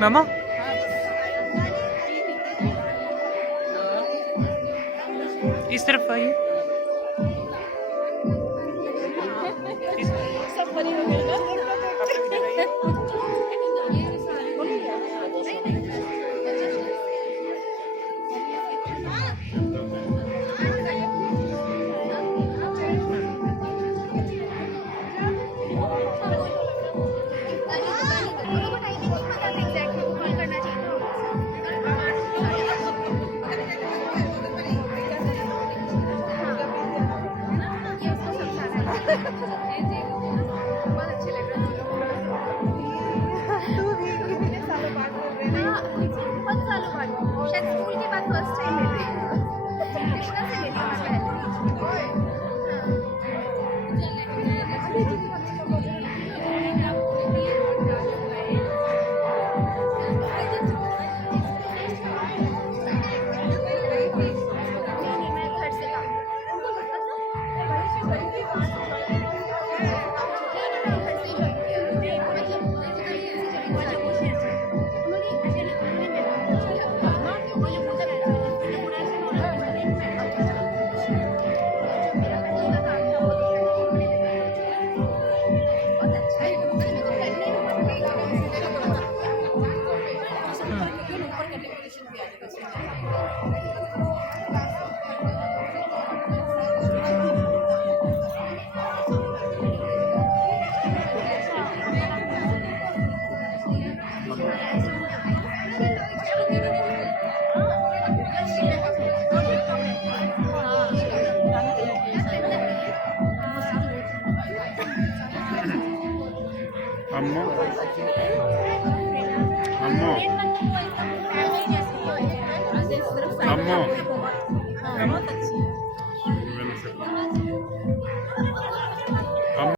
मामा इस तरफ आइए। सब बनी हो गई ना। बहुत अच्छे लग रहे बहुत सालों बाद शायद स्कूल के बाद फर्स्ट टाइम मिल रही है। कृष्णा से मिली मैं घर से काम अम्मू अम्मू अम्मू बहुत अच्छी